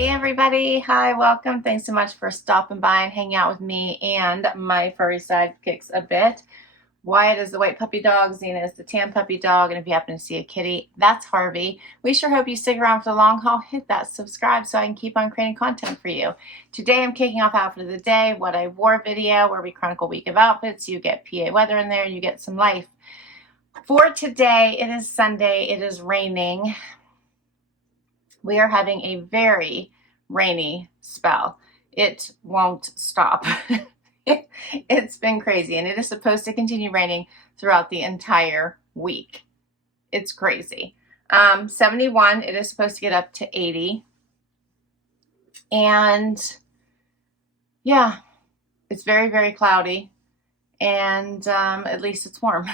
Hey everybody, hi, welcome. Thanks so much for stopping by and hanging out with me and my furry sidekicks a bit. Wyatt is the white puppy dog, Xena is the tan puppy dog, and if you happen to see a kitty, that's Harvey. We sure hope you stick around for the long haul. Hit that subscribe so I can keep on creating content for you. Today I'm kicking off Outfit of the Day, what I wore video, where we chronicle week of outfits. You get PA weather in there, you get some life. For today, it is Sunday, it is raining. We are having a very rainy spell. It won't stop. It's been crazy, and it is supposed to continue raining throughout the entire week. It's crazy. 71, it is supposed to get up to 80. And yeah, it's very, very cloudy. And at least it's warm.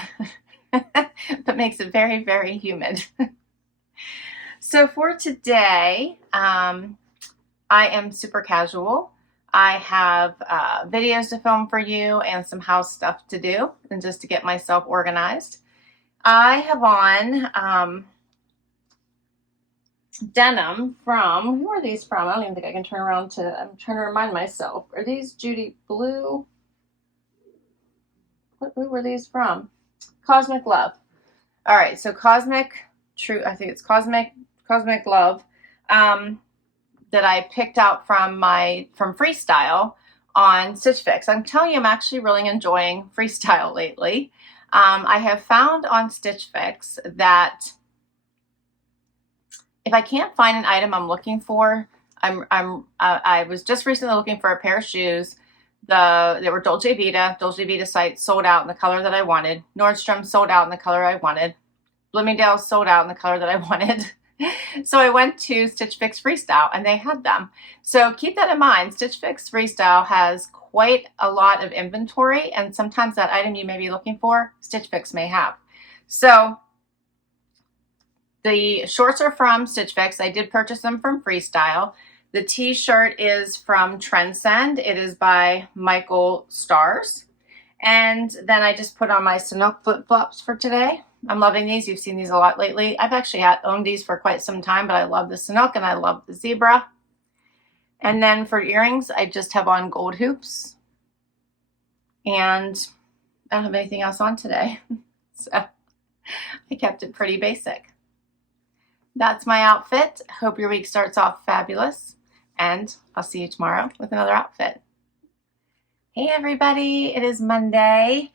But makes it very, very humid. So for today, I am super casual. I have videos to film for you and some house stuff to do, and just to get myself organized. I have on denim from, who are these from? I don't even think I can turn around to, I'm trying to remind myself. Are these Judy Blue? Who were these from? Cosmic Love. All right, so Cosmic True, I think it's Cosmic Love, that I picked out from Freestyle on Stitch Fix. I'm telling you, I'm actually really enjoying Freestyle lately. I have found on Stitch Fix that if I can't find an item I'm looking for, I was just recently looking for a pair of shoes. They were Dolce Vita site sold out in the color that I wanted. Nordstrom sold out in the color I wanted. Bloomingdale's sold out in the color that I wanted. So I went to Stitch Fix Freestyle and they had them. So keep that in mind. Stitch Fix Freestyle has quite a lot of inventory, and sometimes that item you may be looking for, Stitch Fix may have. So the shorts are from Stitch Fix. I did purchase them from Freestyle. The t-shirt is from Trendsend. It is by Michael Stars. And then I just put on my Sanuk flip-flops for today. I'm loving these. You've seen these a lot lately. I've actually owned these for quite some time, but I love the Sanuk and I love the zebra. And then for earrings, I just have on gold hoops. And I don't have anything else on today. So I kept it pretty basic. That's my outfit. Hope your week starts off fabulous. And I'll see you tomorrow with another outfit. Hey everybody, it is Monday.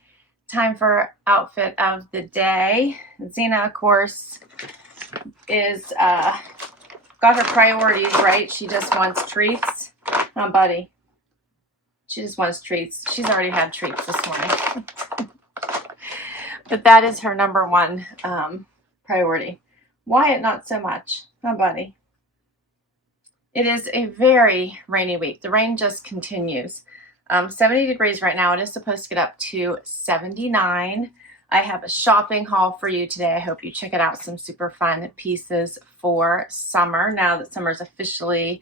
Time for outfit of the day. Xena, of course, is got her priorities right. She just wants treats. Oh, buddy. She just wants treats. She's already had treats this morning. But that is her number one priority. Wyatt, not so much. Oh, buddy. It is a very rainy week. The rain just continues. 70 degrees right now. It is supposed to get up to 79. I have a shopping haul for you today. I hope you check it out. Some super fun pieces for summer now that summer is officially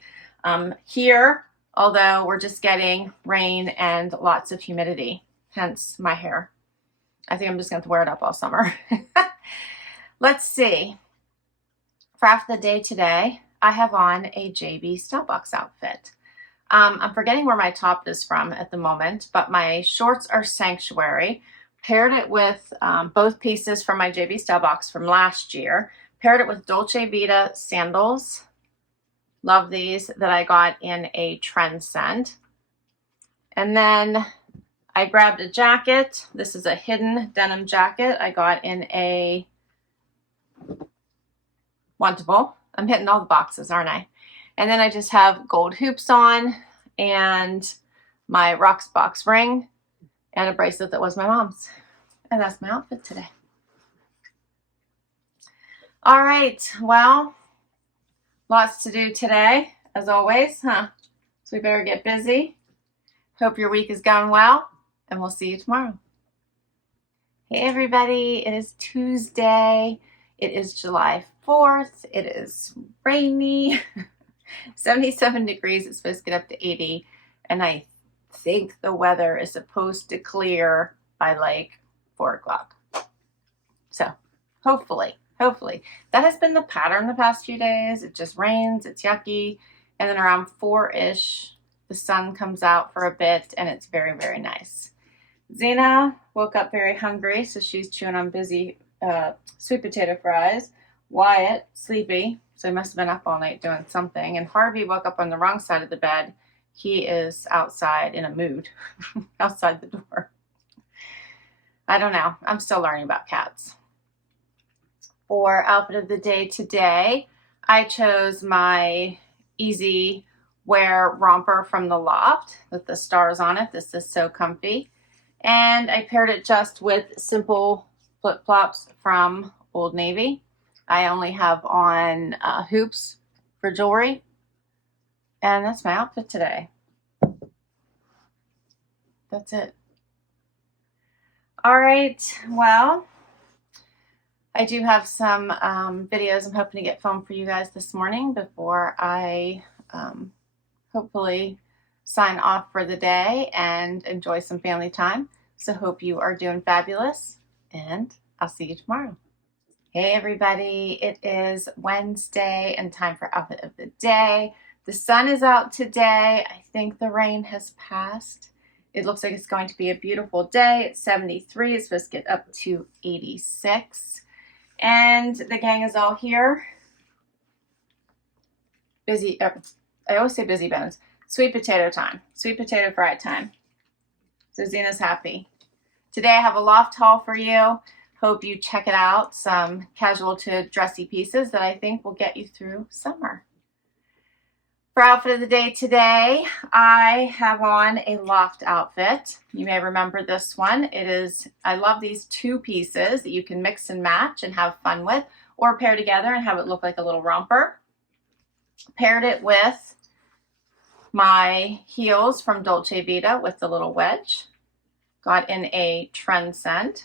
here, although we're just getting rain and lots of humidity, hence my hair. I think I'm just going to wear it up all summer. Let's see. For After the Day today, I have on a JB Stylebox outfit. I'm forgetting where my top is from at the moment, but my shorts are Sanctuary. Paired it with both pieces from my JB Stylebox from last year. Paired it with Dolce Vita sandals. Love these, that I got in a Trendsend. And then I grabbed a jacket. This is a hidden denim jacket I got in a Wantable. I'm hitting all the boxes, aren't I? And then I just have gold hoops on and my Rocksbox ring and a bracelet that was my mom's. And that's my outfit today. All right, well, lots to do today, as always, huh? So we better get busy. Hope your week is going well, and we'll see you tomorrow. Hey everybody, it is Tuesday. It is July 4th. It is rainy. 77 degrees. It's supposed to get up to 80. And I think the weather is supposed to clear by like 4 o'clock. So hopefully. That has been the pattern the past few days. It just rains. It's yucky. And then around 4-ish, the sun comes out for a bit and it's very, very nice. Zena woke up very hungry, so she's chewing on busy sweet potato fries. Wyatt, sleepy, so he must have been up all night doing something. And Harvey woke up on the wrong side of the bed. He is outside in a mood, outside the door. I don't know. I'm still learning about cats. For outfit of the day today, I chose my easy wear romper from the Loft with the stars on it. This is so comfy. And I paired it just with simple flip-flops from Old Navy. I only have on hoops for jewelry. And that's my outfit today. That's it. All right, well, I do have some videos I'm hoping to get filmed for you guys this morning before I hopefully sign off for the day and enjoy some family time. So hope you are doing fabulous, and I'll see you tomorrow. Hey everybody, it is Wednesday and time for outfit of the day. The sun is out today. I think the rain has passed. It looks like it's going to be a beautiful day. It's 73. It's supposed to get up to 86. And the gang is all here. Busy, I always say busy bones. Sweet potato time. Sweet potato fry time. So Zena's happy. Today I have a Loft haul for you. Hope you check it out. Some casual to dressy pieces that I think will get you through summer. For outfit of the day today, I have on a Loft outfit. You may remember this one. It is, I love these two pieces that you can mix and match and have fun with, or pair together and have it look like a little romper. Paired it with my heels from Dolce Vita with the little wedge. Got in a Trendsend.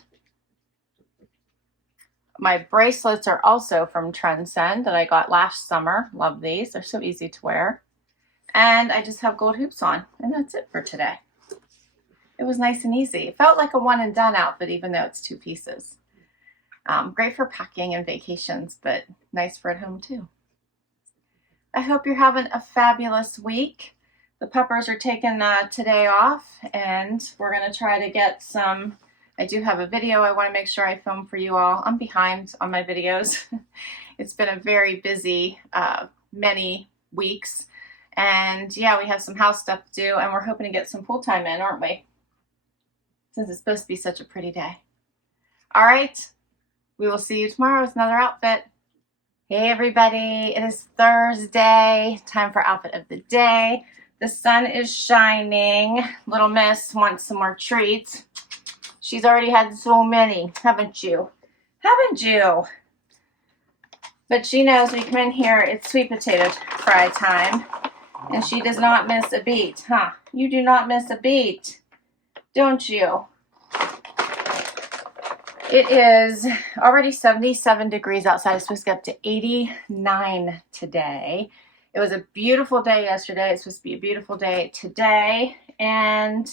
My bracelets are also from Trendsend that I got last summer. Love these. They're so easy to wear. And I just have gold hoops on. And that's it for today. It was nice and easy. It felt like a one and done outfit, even though it's two pieces. Great for packing and vacations, but nice for at home too. I hope you're having a fabulous week. The puppers are taking today off, and we're going to try to get some... I do have a video I want to make sure I film for you all. I'm behind on my videos. It's been a very busy many weeks. And yeah, we have some house stuff to do, and we're hoping to get some pool time in, aren't we? Since it's supposed to be such a pretty day. All right, we will see you tomorrow with another outfit. Hey everybody, it is Thursday, time for outfit of the day. The sun is shining. Little Miss wants some more treats. She's already had so many, haven't you? Haven't you? But she knows we come in here, it's sweet potato fry time. And she does not miss a beat, huh? You do not miss a beat, don't you? It is already 77 degrees outside. It's supposed to get up to 89 today. It was a beautiful day yesterday. It's supposed to be a beautiful day today. And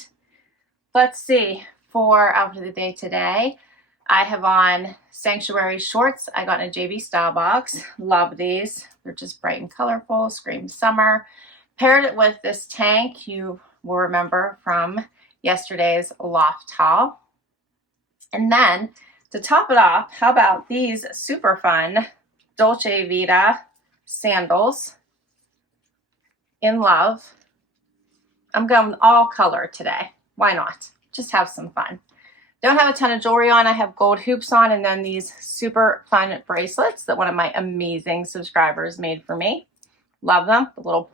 let's see. For outfit of the day today, I have on Sanctuary shorts. I got in a JV Stylebox. Love these. They're just bright and colorful. Scream summer. Paired it with this tank you will remember from yesterday's Loft haul. And then to top it off, how about these super fun Dolce Vita sandals in love. I'm going all color today. Why not? Just have some fun. Don't have a ton of jewelry on. I have gold hoops on, and then these super fun bracelets that one of my amazing subscribers made for me. Love them. The little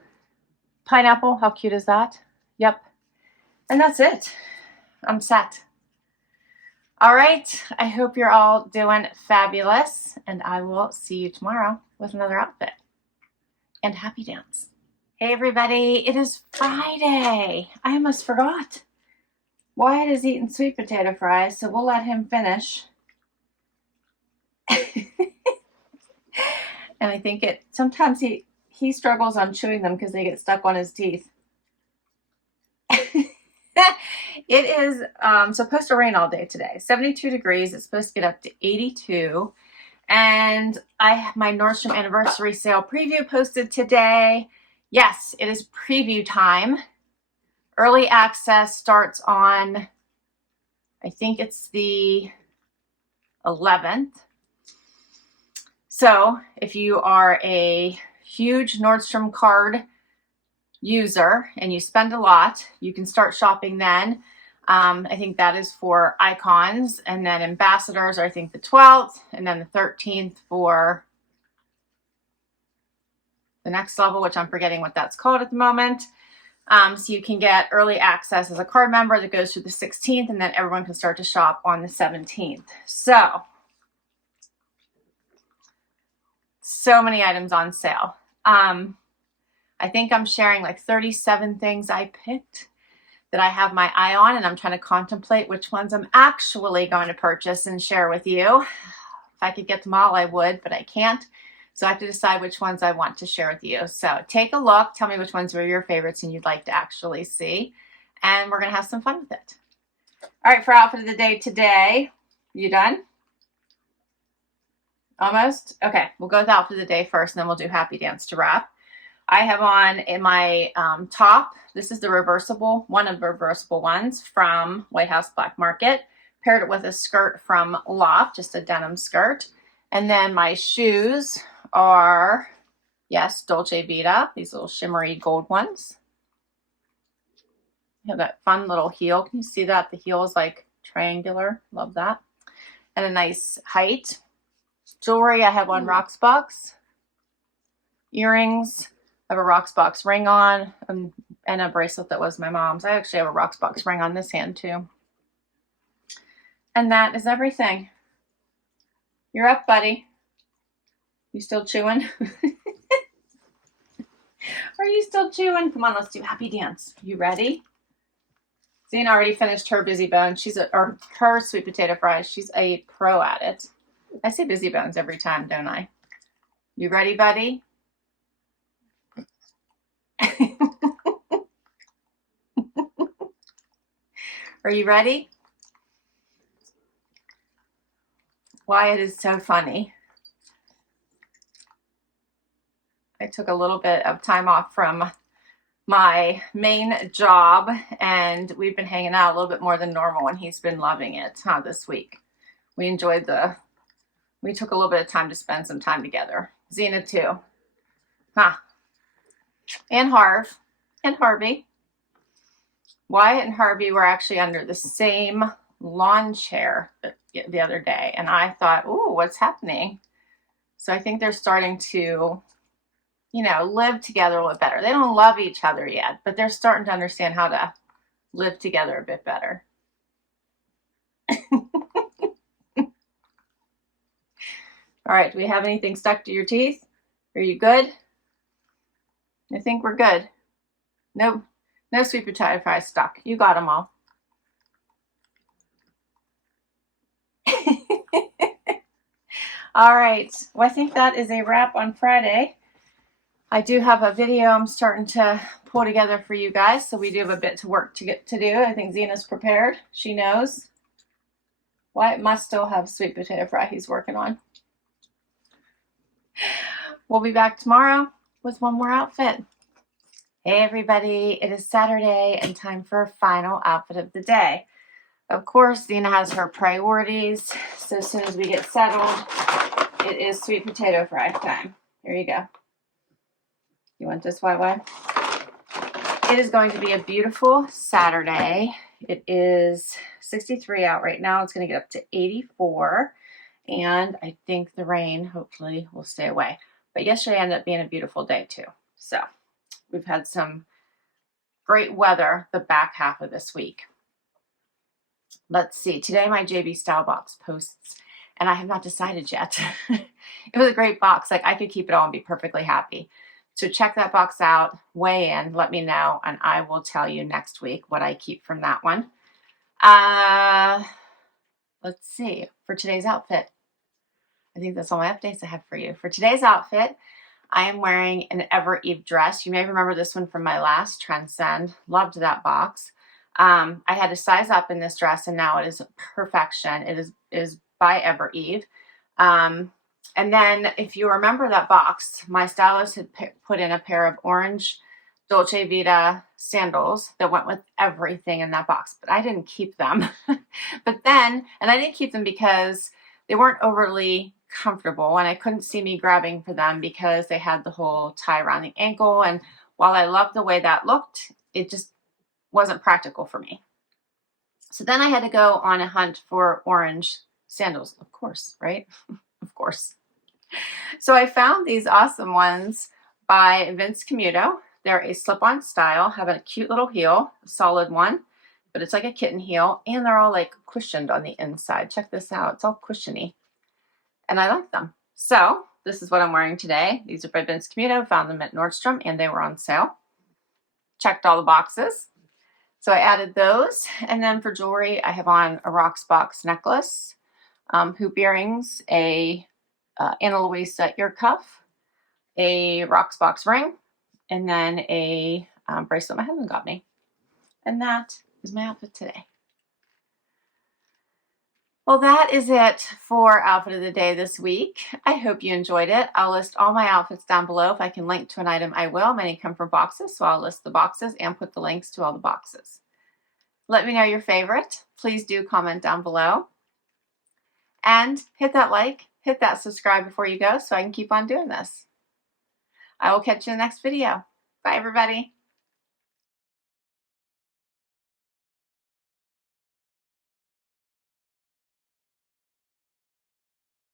pineapple. How cute is that? Yep. And that's it. I'm set. All right. I hope you're all doing fabulous, and I will see you tomorrow with another outfit. And happy dance. Hey everybody, it is Friday. I almost forgot. Wyatt is eating sweet potato fries, so we'll let him finish. And I think sometimes he struggles on chewing them because they get stuck on his teeth. It is supposed to rain all day today. 72 degrees. It's supposed to get up to 82. And I have my Nordstrom anniversary sale preview posted today. Yes, it is preview time. Early access starts on, I think it's the 11th. So if you are a huge Nordstrom card user and you spend a lot, you can start shopping then. I think that is for icons, and then ambassadors are, I think, the 12th, and then the 13th for the next level, which I'm forgetting what that's called at the moment. So you can get early access as a card member that goes through the 16th, and then everyone can start to shop on the 17th. So many items on sale. I think I'm sharing like 37 things I picked that I have my eye on, and I'm trying to contemplate which ones I'm actually going to purchase and share with you. If I could get them all, I would, but I can't. So I have to decide which ones I want to share with you. So take a look, tell me which ones were your favorites and you'd like to actually see, and we're gonna have some fun with it. All right, for outfit of the day today, you done? Almost? Okay, we'll go with outfit of the day first, and then we'll do happy dance to wrap. I have on in my top, this is the reversible, one of the reversible ones from White House Black Market. Paired it with a skirt from Loft, just a denim skirt. And then my shoes are, yes, Dolce Vita, these little shimmery gold ones. They have that fun little heel. Can you see that? The heel is like triangular. Love that. And a nice height. Jewelry, I have on Rocksbox. Earrings. I have a Rocksbox ring on, and a bracelet that was my mom's. I actually have a Rocksbox ring on this hand too. And that is everything. You're up, buddy. You still chewing? Are you still chewing? Come on, let's do happy dance. You ready? Zena already finished her busy bone. Or her sweet potato fries. She's a pro at it. I say busy bones every time, don't I? You ready, buddy? Are you ready? Wyatt is so funny. I took a little bit of time off from my main job, and we've been hanging out a little bit more than normal, and he's been loving it, this week. We took a little bit of time to spend some time together. Zena too. And Harv and Harvey. Wyatt and Harvey were actually under the same lawn chair the other day, and I thought, ooh, what's happening? So I think they're starting to, live together a little better. They don't love each other yet, but they're starting to understand how to live together a bit better. All right, do we have anything stuck to your teeth? Are you good? I think we're good. No sweet potato fries stuck. You got them all. All right. Well, I think that is a wrap on Friday. I do have a video I'm starting to pull together for you guys, so we do have a bit to work to do. I think Zena's prepared. She knows. Wyatt must still have sweet potato fry he's working on. We'll be back tomorrow with one more outfit. Hey everybody, it is Saturday and time for a final outfit of the day. Of course, Zena has her priorities, so as soon as we get settled, it is sweet potato fry time. Here you go. You want this, YY? It is going to be a beautiful Saturday. It is 63 out right now. It's going to get up to 84, and I think the rain hopefully will stay away. But yesterday ended up being a beautiful day too. So we've had some great weather the back half of this week. Let's see. Today my JB Stylebox posts, and I have not decided yet. It was a great box. Like, I could keep it all and be perfectly happy. So check that box out, weigh in, let me know, and I will tell you next week what I keep from that one. Let's see. For today's outfit, I think that's all my updates I have for you. For today's outfit, I am wearing an Ever Eve dress. You may remember this one from my last Trendsend. Loved that box. I had to size up in this dress, and now it is perfection. It is by Ever Eve. And then if you remember that box, my stylist had put in a pair of orange Dolce Vita sandals that went with everything in that box, but I didn't keep them. But then, and I didn't keep them because they weren't overly comfortable and I couldn't see me grabbing for them because they had the whole tie around the ankle. And while I loved the way that looked, it just wasn't practical for me. So then I had to go on a hunt for orange sandals, of course, right? Of course. So I found these awesome ones by Vince Camuto. They're a slip-on style, have a cute little heel, a solid one, but it's like a kitten heel, and they're all like cushioned on the inside. Check this out, it's all cushiony, and I like them. So this is what I'm wearing today. These are by Vince Camuto, found them at Nordstrom, and they were on sale. Checked all the boxes. So I added those, and then for jewelry, I have on a Rocksbox necklace, hoop earrings, a Ana Luisa ear cuff, a Rocksbox ring, and then a bracelet my husband got me. And that is my outfit today. Well, that is it for Outfit of the Day this week. I hope you enjoyed it. I'll list all my outfits down below. If I can link to an item, I will. Many come from boxes, so I'll list the boxes and put the links to all the boxes. Let me know your favorite. Please do comment down below. And hit that like, hit that subscribe before you go so I can keep on doing this. I will catch you in the next video. Bye, everybody.